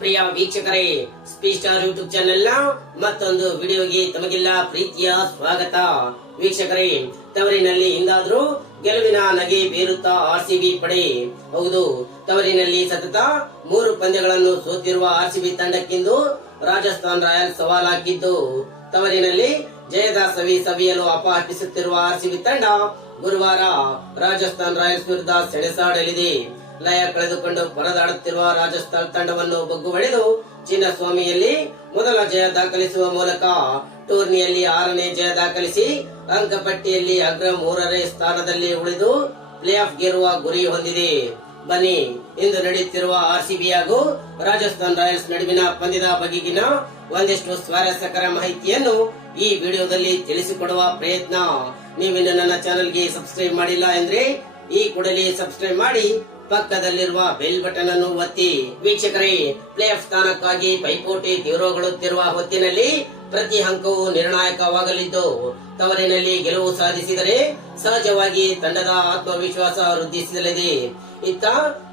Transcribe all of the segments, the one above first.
ಪ್ರಿಯ ವೀಕ್ಷಕರೇ speech star YouTube ಚಾನೆಲ್ನ ಮತ್ತೊಂದು ವಿಡಿಯೋಗೆ ತಮಗೆಲ್ಲ ಪ್ರೀತಿಯ ಸ್ವಾಗತ. ವೀಕ್ಷಕರೇ, ತವರಿನಲ್ಲಿ ಹಿಂದಾದ್ರೂ ಗೆಲುವಿನ ನಗೆ ಬೀರುತ್ತಾ ಆರ್ಸಿಬಿ ಪಡೆ. ಹೌದು, ತವರಿನಲ್ಲಿ ಸತತ ಮೂರು ಪಂದ್ಯಗಳನ್ನು ಸೋತಿರುವ ಆರ್ಸಿಬಿ ತಂಡಕ್ಕಿಂದು ರಾಜಸ್ಥಾನ್ ರಾಯಲ್ಸ್ ಸವಾಲಾಗಿದ್ದು, ತವರಿನಲ್ಲಿ ಜಯದ ಸವಿ ಸವಿಯಲು ಅಪಹರಿಸುತ್ತಿರುವ ಆರ್ಸಿಬಿ ತಂಡ ಗುರುವಾರ ರಾಜಸ್ಥಾನ್ ರಾಯಲ್ಸ್ ವಿರುದ್ಧ ಸೆಣಸಾಡಲಿದೆ. ಲಯ ಕಳೆದುಕೊಂಡು ಪರದಾಡುತ್ತಿರುವ ರಾಜಸ್ಥಾನ್ ತಂಡವನ್ನು ಬಗ್ಗು ಹೊಡೆದು ಚಿನ್ನಸ್ವಾಮಿಯಲ್ಲಿ ಮೊದಲ ಜಯ ದಾಖಲಿಸುವ ಮೂಲಕ ಟೂರ್ನಿಯಲ್ಲಿ ಆರನೇ ಜಯ ದಾಖಲಿಸಿ ಅಂಕಪಟ್ಟಿಯಲ್ಲಿ ಅಗ್ರ ಮೂರನೇ ಸ್ಥಾನದಲ್ಲಿ ಉಳಿದು ಪ್ಲೇ ಆಫ್ ಗೆರುವ ಗುರಿ ಹೊಂದಿದೆ. ಬನ್ನಿ, ಇಂದು ನಡೆಯುತ್ತಿರುವ ಆರ್ಸಿಬಿ ಹಾಗೂ ರಾಜಸ್ಥಾನ್ ರಾಯಲ್ಸ್ ನಡುವಿನ ಪಂದ್ಯದ ಬಗೆಗಿನ ಒಂದಿಷ್ಟು ಸ್ವಾರಸ್ಯಕರ ಮಾಹಿತಿಯನ್ನು ಈ ವಿಡಿಯೋದಲ್ಲಿ ತಿಳಿಸಿಕೊಡುವ ಪ್ರಯತ್ನ. ನೀವಿನ್ನು ನನ್ನ ಚಾನೆಲ್ಗೆ ಸಬ್ಸ್ಕ್ರೈಬ್ ಮಾಡಿಲ್ಲ ಎಂದ್ರೆ ಈ ಕೂಡಲೇ ಸಬ್ಸ್ಕ್ರೈಬ್ ಮಾಡಿ ಪಕ್ಕದಲ್ಲಿರುವ ಬೆಲ್ ಬಟನ್ ಅನ್ನು ಒತ್ತಿ. ವೀಕ್ಷಕರೇ ಪ್ಲೇ ಆಫ್ ಸ್ಥಾನಕ್ಕಾಗಿ ಪೈಪೋಟಿ ತೀವ್ರಗೊಳ್ಳುತ್ತಿರುವ ಹೊತ್ತಿನಲ್ಲಿ ಪ್ರತಿ ಅಂಕವು ನಿರ್ಣಾಯಕವಾಗಲಿದ್ದು, ತವರಿನಲ್ಲಿ ಗೆಲುವು ಸಾಧಿಸಿದರೆ ಸಹಜವಾಗಿ ತಂಡದ ಆತ್ಮವಿಶ್ವಾಸ ವೃದ್ಧಿಸಲಿದೆ. ಇತ್ತ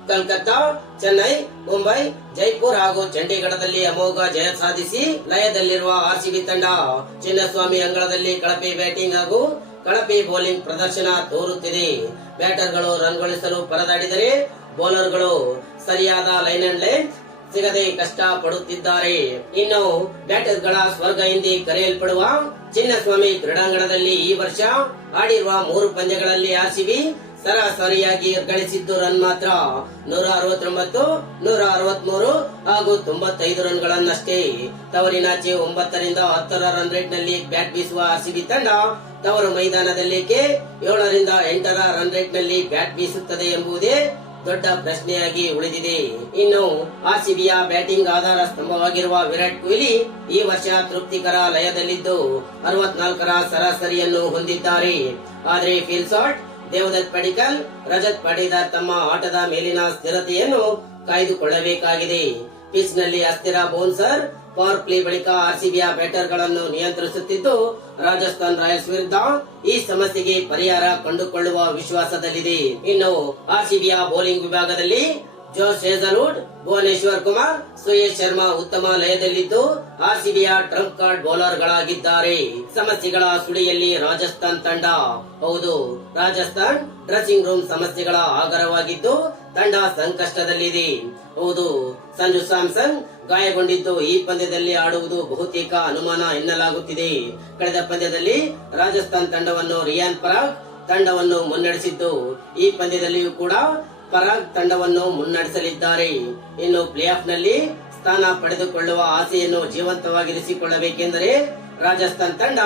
ಕಲ್ಕತ್ತಾ, ಚೆನ್ನೈ, ಮುಂಬೈ, ಜೈಪುರ್ ಹಾಗೂ ಚಂಡೀಗಢದಲ್ಲಿ ಅಮೋಘ ಜಯ ಸಾಧಿಸಿ, ಲಯದಲ್ಲಿರುವ ಆರ್ಸಿಬಿ ತಂಡ, ಚಿನ್ನಸ್ವಾಮಿ ಅಂಗಳದಲ್ಲಿ ಕಳಪೆ ಬ್ಯಾಟಿಂಗ್ ಹಾಗೂ ಕಳಪೆ ಬೌಲಿಂಗ್ ಪ್ರದರ್ಶನ ತೋರುತ್ತಿದೆ. ಬ್ಯಾಟರ್ಗಳು ರನ್ ಗಳಿಸಲು ಪರದಾಡಿದರೆ ಬೌಲರ್ಗಳು ಸರಿಯಾದ ಲೈನ್ ಅಂಡ್ ಲೈನ್ ಸಿಗದೆ ಕಷ್ಟ ಪಡುತ್ತಿದ್ದಾರೆ ಇನ್ನು ಬ್ಯಾಟರ್ಗಳ ಸ್ವರ್ಗ ಎಂದೇ ಕರೆಯಲ್ಪಡುವ ಚಿನ್ನಸ್ವಾಮಿ ಕ್ರೀಡಾಂಗಣದಲ್ಲಿ ಈ ವರ್ಷ ಆಡಿರುವ ಮೂರು ಪಂದ್ಯಗಳಲ್ಲಿ ಆರ್ಸಿಬಿ ಸರಾಸರಿಯಾಗಿ ಗಳಿಸಿದ್ದು ರನ್ ಮಾತ್ರ ನೂರ ಅರವತ್ತೊಂಬತ್ತು ನೂರ ಅರವತ್ಮೂರು ಹಾಗೂ ತೊಂಬತ್ತೈದು ರನ್ಗಳನ್ನಷ್ಟೇ. ತವರಿನಾಚೆ ಒಂಬತ್ತರಿಂದ ಹತ್ತರ ರನ್ ರೇಟ್ನಲ್ಲಿ ಬ್ಯಾಟ್ ಬೀಸುವ ಆರ್ಸಿಬಿ ತಂಡ ತವರು ಮೈದಾನದಲ್ಲಿ ಏಳರಿಂದ ಎಂಟರ ರನ್ ರೇಟ್ನಲ್ಲಿ ಬ್ಯಾಟ್ ಬೀಸುತ್ತದೆ ಎಂಬುದೇ ದೊಡ್ಡ ಪ್ರಶ್ನೆಯಾಗಿ ಉಳಿದಿದೆ. ಇನ್ನು ಆರ್ಸಿಬಿಯ ಬ್ಯಾಟಿಂಗ್ ಆಧಾರ ಸ್ತಂಭವಾಗಿರುವ ವಿರಾಟ್ ಕೊಹ್ಲಿ ಈ ವರ್ಷ ತೃಪ್ತಿಕರ ಲಯದಲ್ಲಿದ್ದು ಅರವತ್ನಾಲ್ಕರ ಸರಾಸರಿಯನ್ನು ಹೊಂದಿದ್ದಾರೆ. ಆದರೆ ಫೀಲ್ ಶಾಟ್ ದೇವದತ್ ಪಡಿಕಲ್, ರಜತ್ ಪಾಟೀದಾರ್ ತಮ್ಮ ಆಟದ ಮೇಲಿನ ಸ್ಥಿರತೆಯನ್ನು ಕಾಯ್ದುಕೊಳ್ಳಬೇಕಾಗಿದೆ. ಪಿಚ್ನಲ್ಲಿ ಅಸ್ಥಿರ ಬೌನ್ಸರ್, ಪವರ್ ಪ್ಲೇ ಬಳಿಕ ಆರ್ಸಿಬಿಯ ಬ್ಯಾಟರ್ಗಳನ್ನು ನಿಯಂತ್ರಿಸುತ್ತಿದ್ದು, ರಾಜಸ್ಥಾನ್ ರಾಯಲ್ಸ್ ವಿರುದ್ಧ ಈ ಸಮಸ್ಯೆಗೆ ಪರಿಹಾರ ಕಂಡುಕೊಳ್ಳುವ ವಿಶ್ವಾಸದಲ್ಲಿದೆ. ಇನ್ನು ಆರ್ಸಿಬಿಯ ಬೌಲಿಂಗ್ ವಿಭಾಗದಲ್ಲಿ ಜೋಸ್ ಹೇಜಲ್ವುಡ್ ಭುವನೇಶ್ವರ್ ಕುಮಾರ್, ಸುಯೇಶ್ ಶರ್ಮಾ ಉತ್ತಮ ಲಯದಲ್ಲಿದ್ದು ಆರ್ಸಿಬಿಯ ಟ್ರಂಪ್ ಕಾರ್ಡ್ ಬೌಲರ್ ಗಳಾಗಿದ್ದಾರೆ ಸಮಸ್ಯೆಗಳ ಸುಳಿಯಲ್ಲಿ ರಾಜಸ್ಥಾನ್ ತಂಡ. ಹೌದು, ರಾಜಸ್ಥಾನ್ ಡ್ರೆಸ್ಸಿಂಗ್ ರೂಮ್ ಸಮಸ್ಯೆಗಳ ಆಗರವಾಗಿದ್ದು ತಂಡ ಸಂಕಷ್ಟದಲ್ಲಿದೆ. ಹೌದು, ಸಂಜು ಸ್ಯಾಮ್ಸನ್ ಗಾಯಗೊಂಡಿದ್ದು ಈ ಪಂದ್ಯದಲ್ಲಿ ಆಡುವುದು ಬಹುತೇಕ ಅನುಮಾನ ಎನ್ನಲಾಗುತ್ತಿದೆ. ಕಳೆದ ಪಂದ್ಯದಲ್ಲಿ ರಾಜಸ್ಥಾನ್ ತಂಡವನ್ನು ರಿಯಾನ್ ಪರಾಗ್ ತಂಡವನ್ನು ಮುನ್ನಡೆಸಿದ್ದು ಈ ಪಂದ್ಯದಲ್ಲಿಯೂ ಕೂಡ ಪರಾಗ್ ತಂಡವನ್ನು ಮುನ್ನಡೆಸಲಿದ್ದಾರೆ. ಇನ್ನು ಪ್ಲೇ ಆಫ್ನಲ್ಲಿ ಸ್ಥಾನ ಪಡೆದುಕೊಳ್ಳುವ ಆಸೆಯನ್ನು ಜೀವಂತವಾಗಿರಿಸಿಕೊಳ್ಳಬೇಕೆಂದರೆ ರಾಜಸ್ಥಾನ್ ತಂಡ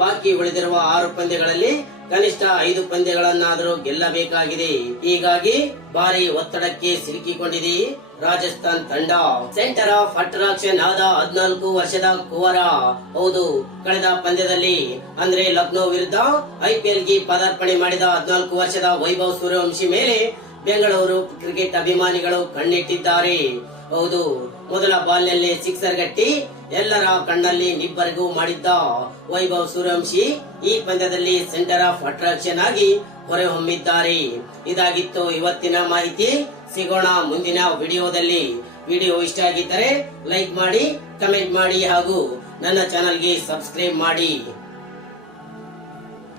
ಬಾಕಿ ಉಳಿದಿರುವ ಆರು ಪಂದ್ಯಗಳಲ್ಲಿ ಕನಿಷ್ಠ ಐದು ಪಂದ್ಯಗಳನ್ನಾದರೂ ಗೆಲ್ಲಬೇಕಾಗಿದೆ. ಹೀಗಾಗಿ ಭಾರಿ ಒತ್ತಡಕ್ಕೆ ಸಿಲುಕಿಕೊಂಡಿದೆ ರಾಜಸ್ಥಾನ್ ತಂಡ. ಸೆಂಟರ್ ಆಫ್ ಅಟ್ರಾಕ್ಷನ್ ಆದ ಹದಿನಾಲ್ಕು ವರ್ಷದ ಕುವರ. ಹೌದು, ಕಳೆದ ಪಂದ್ಯದಲ್ಲಿ ಅಂದ್ರೆ ಲಕ್ನೋ ವಿರುದ್ಧ ಐಪಿಎಲ್ಗೆ ಪದಾರ್ಪಣೆ ಮಾಡಿದ ಹದಿನಾಲ್ಕು ವರ್ಷದ ವೈಭವ್ ಸೂರ್ಯವಂಶಿ ಮೇಲೆ ಬೆಂಗಳೂರು ಕ್ರಿಕೆಟ್ ಅಭಿಮಾನಿಗಳು ಕಣ್ಣಿಟ್ಟಿದ್ದಾರೆ. ಹೌದು, ಮೊದಲ ಬಾಲ್ನಲ್ಲಿ ಸಿಕ್ಸರ್ ಗಟ್ಟಿ ಎಲ್ಲರ ಕಣ್ಣಲ್ಲಿ ನಿಬ್ಬರಿಗೂ ಮಾಡಿದ್ದ ವೈಭವ್ ಸೂರ್ಯವಂಶಿ ಈ ಪಂದ್ಯದಲ್ಲಿ ಸೆಂಟರ್ ಆಫ್ ಅಟ್ರಾಕ್ಷನ್ ಆಗಿ ಹೊರಹೊಮ್ಮಿದ್ದಾರೆ ಇದಾಗಿತ್ತು ಇವತ್ತಿನ ಮಾಹಿತಿ. ಸಿಗೋಣ ಮುಂದಿನ ವಿಡಿಯೋದಲ್ಲಿ. ವಿಡಿಯೋ ಇಷ್ಟ ಆಗಿದ್ದರೆ ಲೈಕ್ ಮಾಡಿ, ಕಮೆಂಟ್ ಮಾಡಿ ಹಾಗೂ ನನ್ನ ಚಾನಲ್ಗೆ ಸಬ್ಸ್ಕ್ರೈಬ್ ಮಾಡಿ.